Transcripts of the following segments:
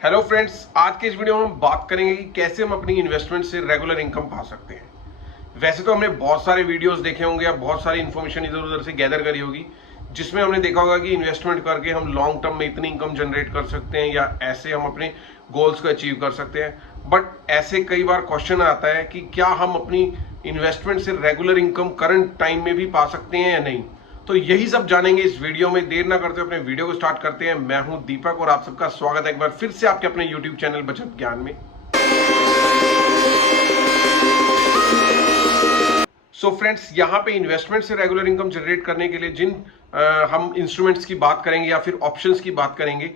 Hello friends, आज के इस वीडियो में हम बात करेंगे कि कैसे हम अपनी इन्वेस्टमेंट से रेगुलर इनकम पा सकते हैं। वैसे तो हमने बहुत सारे वीडियोस देखे होंगे या बहुत सारी इन्फॉर्मेशन इधर उधर से गैदर करी होगी, जिसमें हमने देखा होगा कि इन्वेस्टमेंट करके हम लॉन्ग टर्म में इतनी इनकम जनरेट कर सकते हैं या ऐसे हम अपने गोल्स को अचीव कर सकते हैं। बट ऐसे कई बार क्वेश्चन आता है कि क्या हम अपनी इन्वेस्टमेंट से रेगुलर इनकम करंट टाइम में भी पा सकते हैं या नहीं। तो यही सब जानेंगे इस वीडियो में। देर ना करते अपने वीडियो को स्टार्ट करते हैं। मैं हूं दीपक और आप सबका स्वागत है एक बार फिर से आपके अपने यूट्यूब चैनल बचत ज्ञान में। सो फ्रेंड्स, यहाँ पे इन्वेस्टमेंट से रेगुलर इनकम जनरेट करने के लिए जिन हम इंस्ट्रूमेंट्स की बात करेंगे या फिर ऑप्शंस की बात करेंगे,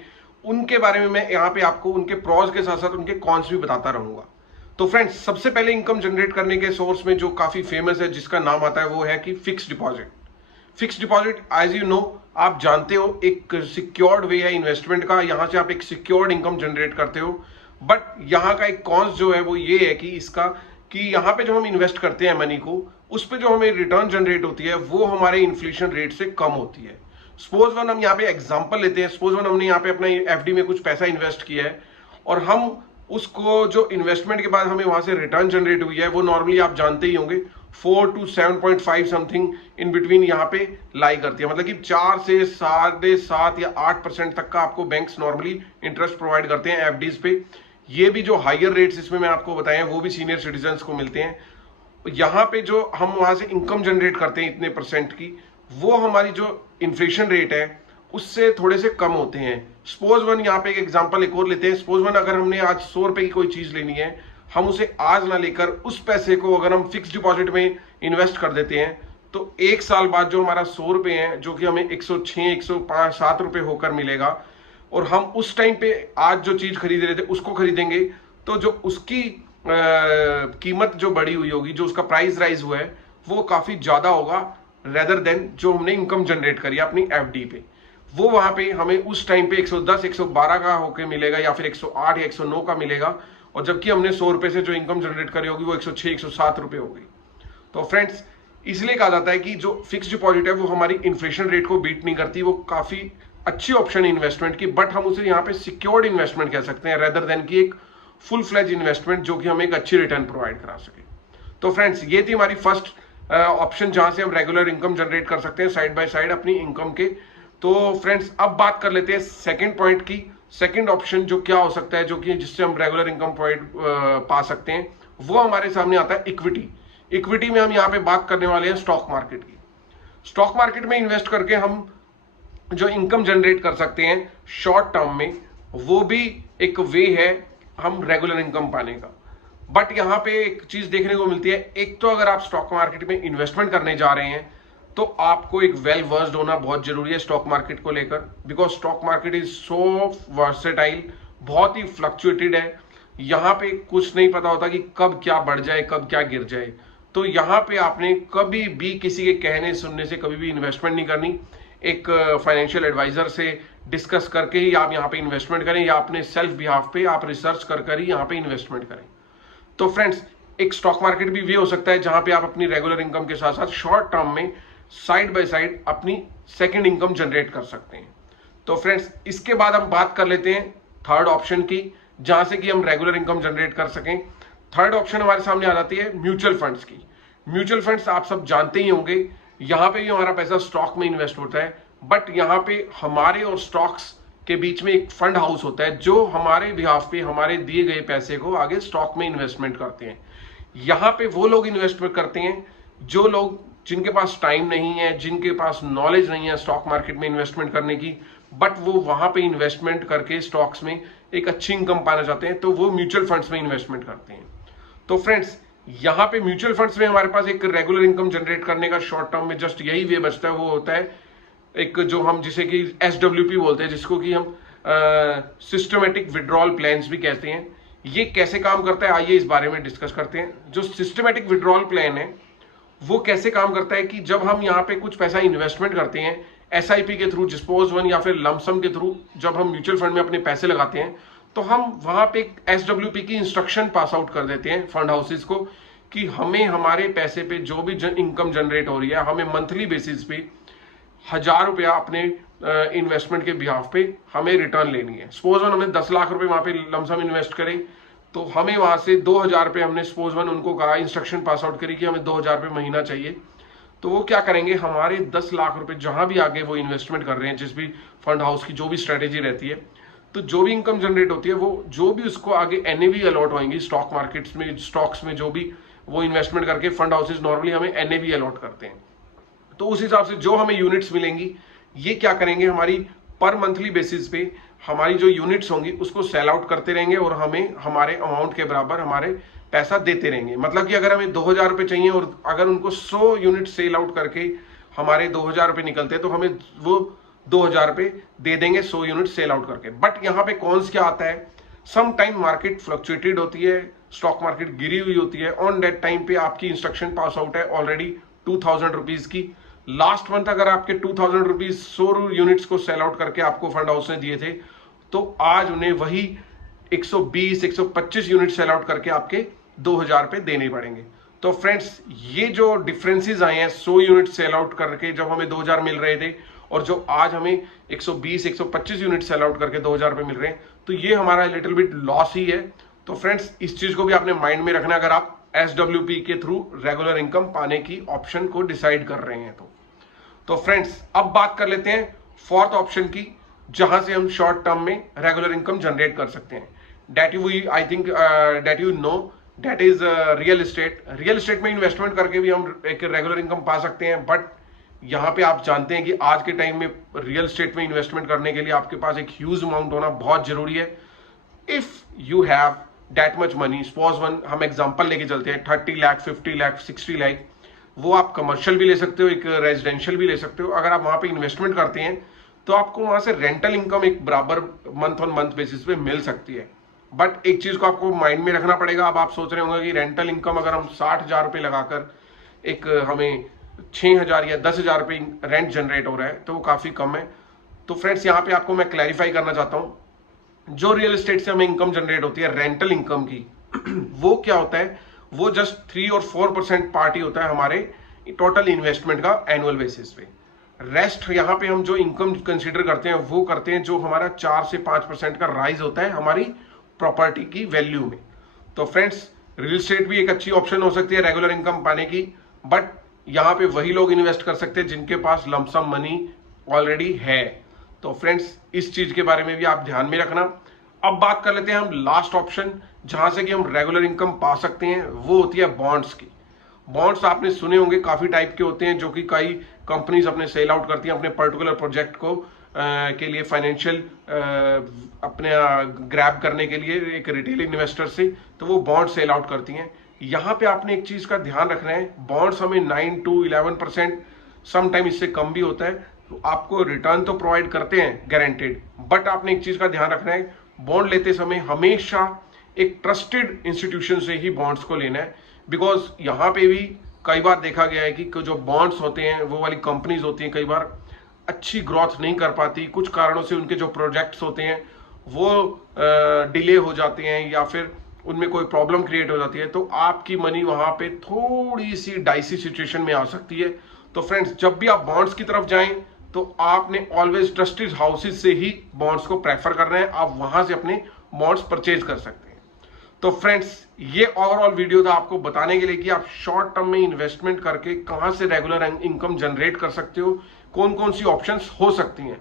उनके बारे में मैं यहाँ पे आपको उनके प्रॉज के साथ साथ उनके कॉन्स भी बताता रहूंगा। तो फ्रेंड्स, सबसे पहले इनकम जनरेट करने के सोर्स में जो काफी फेमस है, जिसका नाम आता है, वो है कि fix deposit. Fix deposit, as you know, आप जानते हो, एक सिक्योर्ड वे है इन्वेस्टमेंट का। यहां से आप एक सिक्योर्ड इनकम जनरेट करते हो। बट यहाँ का एक कॉन्स जो है वो ये है कि इसका कि यहाँ पे जो हम इन्वेस्ट करते हैं मनी को, उस पे जो हमें रिटर्न जनरेट होती है वो हमारे इन्फ्लेशन रेट से कम होती है। सपोज वन हम यहाँ पे एग्जांपल लेते हैं। सपोज वन हमने यहाँ पे अपना एफडी में कुछ पैसा इन्वेस्ट किया है और हम उसको जो इन्वेस्टमेंट के बाद हमें वहां से रिटर्न जनरेट हुई है वो नॉर्मली आप जानते ही होंगे 4 to 7.5 समथिंग इन बिटवीन यहाँ पे लाई करती है। मतलब कि 4 से 7.5 या 8% तक का आपको बैंक्स नॉर्मली इंटरेस्ट प्रोवाइड करते हैं एफडीज पे। ये भी जो हायर रेट्स इसमें मैं आपको बताए हैं वो भी सीनियर सिटीजन को मिलते हैं। यहाँ पे जो हम वहां से इनकम जनरेट करते हैं इतने परसेंट की, वो हमारी जो इन्फ्लेशन रेट है उससे थोड़े से कम होते हैं। सपोज वन यहाँ पे एक एग्जांपल एक और लेते हैं। सपोज वन अगर हमने आज 100 रुपए की कोई चीज लेनी है, हम उसे आज ना लेकर उस पैसे को अगर हम फिक्स डिपॉजिट में इन्वेस्ट कर देते हैं, तो एक साल बाद जो हमारा 100 रुपए है, जो कि हमें 106, 105, 7 रुपए होकर मिलेगा, और हम उस टाइम पे आज जो चीज खरीद रहे थे उसको खरीदेंगे, तो जो उसकी कीमत जो बढ़ी हुई होगी, जो उसका प्राइस राइज हुआ है, वो काफी ज्यादा होगा रेदर देन जो हमने इनकम जनरेट करी अपनी एफडी पे। वो वहां पे हमें उस टाइम पे 110, 112 का होके मिलेगा या फिर 108 या 109 का मिलेगा, और जबकि हमने 100 रुपए से जो इनकम जनरेट करी होगी वो 106, 107 रुपए होगी। तो फ्रेंड्स, इसलिए कहा जाता है कि जो फिक्स डिपॉजिट है वो हमारी इन्फ्लेशन रेट को बीट नहीं करती। वो काफी अच्छी ऑप्शन है इन्वेस्टमेंट की, बट हम उसे यहाँ पे सिक्योर्ड इन्वेस्टमेंट कह सकते हैं रेदर देन की एक फुल फ्लेज इन्वेस्टमेंट जो कि हमें एक अच्छी रिटर्न प्रोवाइड करा सके। तो फ्रेंड्स, ये थी हमारी फर्स्ट ऑप्शन जहां से हम रेगुलर इनकम जनरेट कर सकते हैं साइड बाय साइड अपनी इनकम के। तो फ्रेंड्स, अब बात कर लेते हैं सेकंड पॉइंट की। सेकंड ऑप्शन जो क्या हो सकता है, जो कि जिससे हम रेगुलर इनकम पॉइंट पा सकते हैं, वो हमारे सामने आता है इक्विटी। इक्विटी में हम यहाँ पे बात करने वाले हैं स्टॉक मार्केट की। स्टॉक मार्केट में इन्वेस्ट करके हम जो इनकम जनरेट कर सकते हैं शॉर्ट टर्म में, वो भी एक वे है हम रेगुलर इनकम पाने का। बट यहाँ पे एक चीज देखने को मिलती है। एक तो अगर आप स्टॉक मार्केट में इन्वेस्टमेंट करने जा रहे हैं तो आपको एक वेल वर्स्ड होना बहुत जरूरी है स्टॉक मार्केट को लेकर, because stock market is so versatile, बहुत ही फ्लक्चुएटेड है। यहाँ पे कुछ नहीं पता होता कि कब क्या बढ़ जाए, कब क्या गिर जाए। तो यहाँ पे आपने कभी भी किसी के कहने सुनने से कभी भी इन्वेस्टमेंट नहीं करनी। एक फाइनेंशियल एडवाइजर से डिस्कस करके ही आप यहाँ पे इन्वेस्टमेंट करें, या अपने सेल्फ बिहाफ पे आप रिसर्च कर ही यहाँ पे इन्वेस्टमेंट करें। तो फ्रेंड्स, एक स्टॉक मार्केट भी वे हो सकता है जहां पे आप अपनी रेगुलर इनकम के साथ साथ शॉर्ट टर्म में साइड बाय साइड अपनी सेकंड इनकम जनरेट कर सकते हैं। तो फ्रेंड्स, इसके बाद हम बात कर लेते हैं थर्ड ऑप्शन की, जहां से कि हम रेगुलर इनकम जनरेट कर सकें। थर्ड ऑप्शन हमारे सामने आ जाती है म्यूचुअल फंड्स की। म्यूचुअल फंड्स आप सब जानते ही होंगे, यहां पे भी हमारा पैसा स्टॉक में इन्वेस्ट होता है, बट यहाँ पे हमारे और स्टॉक्स के बीच में एक फंड हाउस होता है जो हमारे बिहाफ पे हमारे दिए गए पैसे को आगे स्टॉक में इन्वेस्टमेंट करते हैं। यहाँ पे वो लोग इन्वेस्टमेंट करते हैं जो लोग, जिनके पास टाइम नहीं है, जिनके पास नॉलेज नहीं है स्टॉक मार्केट में इन्वेस्टमेंट करने की, बट वो वहां पे इन्वेस्टमेंट करके स्टॉक्स में एक अच्छी इनकम पाना चाहते हैं, तो वो म्यूचुअल फंड्स में इन्वेस्टमेंट करते हैं। तो फ्रेंड्स, यहाँ पे म्यूचुअल फंड्स में हमारे पास एक रेगुलर इनकम जनरेट करने का शॉर्ट टर्म में जस्ट यही वे बचता है। वो होता है एक जो हम जिसे कि SWP बोलते हैं, जिसको कि हम सिस्टमेटिक विड्रॉल प्लान्स भी कहते हैं। ये कैसे काम करता है, आइए इस बारे में डिस्कस करते हैं। जो सिस्टमेटिक विड्रॉल प्लान है वो कैसे काम करता है कि जब हम यहाँ पे कुछ पैसा इन्वेस्टमेंट करते हैं SIP के थ्रू, डिस्पोज वन या फिर लमसम के थ्रू, जब हम म्यूचुअल फंड में अपने पैसे लगाते हैं, तो हम वहां पे एक SWP की इंस्ट्रक्शन पास आउट कर देते हैं फंड हाउसेस को कि हमें हमारे पैसे पे जो भी इनकम जनरेट हो रही है, हमें मंथली बेसिस पे ₹1000 अपने इन्वेस्टमेंट के बिहाफ पे हमें रिटर्न लेनी है। सपोज वन हमने 10 लाख रुपए वहां पे लमसम इन्वेस्ट करे, तो हमें वहां से 2000 रुपए हमने सपोज वन उनको कहा, इंस्ट्रक्शन पास आउट करी कि हमें 2000 रुपए महीना चाहिए। तो वो क्या करेंगे, हमारे 10 लाख रुपए जहां भी आगे वो इन्वेस्टमेंट कर रहे हैं, जिस भी फंड हाउस की जो भी स्ट्रेटेजी रहती है, तो जो भी इनकम जनरेट होती है, वो जो भी उसको आगे एनएवी अलॉट होंगी स्टॉक मार्केट्स में, स्टॉक्स में जो भी वो इन्वेस्टमेंट करके फंड हाउसेज नॉर्मली हमें एनएवी अलॉट करते हैं। तो उस हिसाब से जो हमें यूनिट्स मिलेंगी, ये क्या करेंगे, हमारी पर मंथली बेसिस पे हमारी जो यूनिट्स होंगी उसको सेल आउट करते रहेंगे और हमें हमारे अमाउंट के बराबर हमारे पैसा देते रहेंगे। मतलब कि अगर हमें 2000 रुपए चाहिए और अगर उनको 100 यूनिट सेल आउट करके हमारे 2000 रुपए निकलते हैं, तो हमें वो 2000 रुपए दे देंगे 100 यूनिट सेल आउट करके। बट यहाँ पे कॉन्स क्या आता है, सम टाइम मार्केट फ्लक्चुएटेड होती है, स्टॉक मार्केट गिरी हुई होती है, ऑन दैट टाइम पे आपकी इंस्ट्रक्शन पास आउट है ऑलरेडी 2000 रुपीज की। लास्ट मंथ अगर आपके 2000 रुपीज 100 यूनिट्स को सेल आउट करके आपको फंड हाउस ने दिए थे, तो आज उन्हें वही 120-125 यूनिट सेल आउट करके आपके 2000 रुपए देने पड़ेंगे। तो फ्रेंड्स, ये जो डिफरेंसेस आए हैं 100 यूनिट सेल आउट करके जब हमें 2000 मिल रहे थे और जो आज हमें 120-125 यूनिट सेल आउट करके 2000 रुपए मिल रहे हैं, तो ये हमारा लिटिल बिट लॉस ही है। तो फ्रेंड्स, इस चीज को भी आपने माइंड में रखना अगर आप SWP के थ्रू रेगुलर इनकम पाने की ऑप्शन को डिसाइड कर रहे हैं। तो फ्रेंड्स, अब बात कर लेते हैं फोर्थ ऑप्शन की, जहां से हम शॉर्ट टर्म में रेगुलर इनकम जनरेट कर सकते हैं। That you know that is real estate. Real estate में इन्वेस्टमेंट करके भी हम एक रेगुलर इनकम पा सकते हैं। बट यहाँ पे आप जानते हैं कि आज के टाइम में रियल एस्टेट में इन्वेस्टमेंट करने के लिए आपके पास एक ह्यूज अमाउंट होना बहुत जरूरी है। If you have that much money, suppose one हम एग्जांपल लेके चलते हैं, 30 लाख, 50 लाख, 60 लाख, वो आप कमर्शियल भी ले सकते हो, एक रेजिडेंशियल भी ले सकते हो। अगर आप वहां पे इन्वेस्टमेंट करते हैं तो आपको वहां से रेंटल इनकम एक बराबर मंथ ऑन मंथ बेसिस पे मिल सकती है। बट एक चीज को आपको माइंड में रखना पड़ेगा। अब आप सोच रहे होंगे कि रेंटल इनकम अगर हम 60,000 रुपए लगाकर एक हमें 6,000 या 10,000 रुपए रेंट जनरेट हो रहा है, तो वो काफी कम है। तो फ्रेंड्स, यहाँ पे आपको मैं क्लैरिफाई करना चाहता हूँ, जो रियल एस्टेट से हमें इनकम जनरेट होती है रेंटल इनकम की, वो क्या होता है, वो जस्ट 3 और 4% पार्ट ही होता है हमारे टोटल इन्वेस्टमेंट का एनुअल बेसिस पे। रेस्ट यहाँ पे हम जो इनकम कंसीडर करते हैं वो करते हैं जो हमारा 4 से 5% का राइज होता है हमारी प्रॉपर्टी की वैल्यू में। तो फ्रेंड्स, रियल एस्टेट भी एक अच्छी ऑप्शन हो सकती है रेगुलर इनकम पाने की, बट यहाँ पे वही लोग इन्वेस्ट कर सकते हैं जिनके पास लमसम मनी ऑलरेडी है। तो फ्रेंड्स, इस चीज के बारे में भी आप ध्यान में रखना। अब बात कर लेते हैं हम लास्ट ऑप्शन जहां से कि हम रेगुलर इनकम पा सकते हैं, वो होती है बॉन्ड्स की। बॉन्ड्स आपने सुने होंगे, काफी टाइप के होते हैं जो कि कई कंपनीज अपने सेल आउट करती हैं अपने पर्टिकुलर प्रोजेक्ट को के लिए, फाइनेंशियल अपने ग्रैब करने के लिए एक रिटेल इन्वेस्टर से, तो वो बॉन्ड सेल आउट करती हैं। यहाँ पे आपने एक चीज का ध्यान रखना है, बॉन्ड्स हमें 9 to 11%, समटाइम इससे कम भी होता है, तो आपको रिटर्न तो प्रोवाइड करते हैं गारंटेड। बट आपने एक चीज का ध्यान रखना है, बॉन्ड लेते समय हमेशा एक ट्रस्टेड इंस्टीट्यूशन से ही बॉन्ड्स को लेना है। बिकॉज यहाँ पे भी कई बार देखा गया है कि जो बॉन्ड्स होते हैं, वो वाली कंपनीज होती हैं, कई बार अच्छी ग्रोथ नहीं कर पाती, कुछ कारणों से उनके जो प्रोजेक्ट्स होते हैं वो डिले हो जाते हैं या फिर उनमें कोई प्रॉब्लम क्रिएट हो जाती है, तो आपकी मनी वहां पे थोड़ी सी डाइसी सिचुएशन में आ सकती है। तो फ्रेंड्स, जब भी आप बॉन्ड्स की तरफ जाएं तो आपने ऑलवेज ट्रस्टेड हाउसेज से ही बॉन्ड्स को प्रेफर करना है, आप वहां से अपने बॉन्ड्स परचेज कर सकते हैं। तो फ्रेंड्स, ये ओवरऑल वीडियो था आपको बताने के लिए कि आप शॉर्ट टर्म में इन्वेस्टमेंट करके कहां से रेगुलर इनकम जनरेट कर सकते हो, कौन कौन सी ऑप्शंस हो सकती हैं।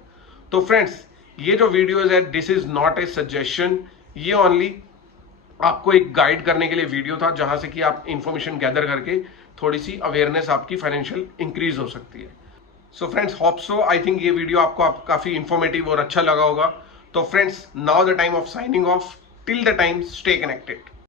तो फ्रेंड्स, ये जो वीडियोस है, this is not a suggestion, ये ओनली आपको एक गाइड करने के लिए वीडियो था, जहां से कि आप इंफॉर्मेशन गैदर करके थोड़ी सी अवेयरनेस आपकी फाइनेंशियल इंक्रीज हो सकती है। So friends, hope so I think ये वीडियो आपको काफी इंफॉर्मेटिव और अच्छा लगा होगा। तो friends, now the time of signing off, till the time stay connected.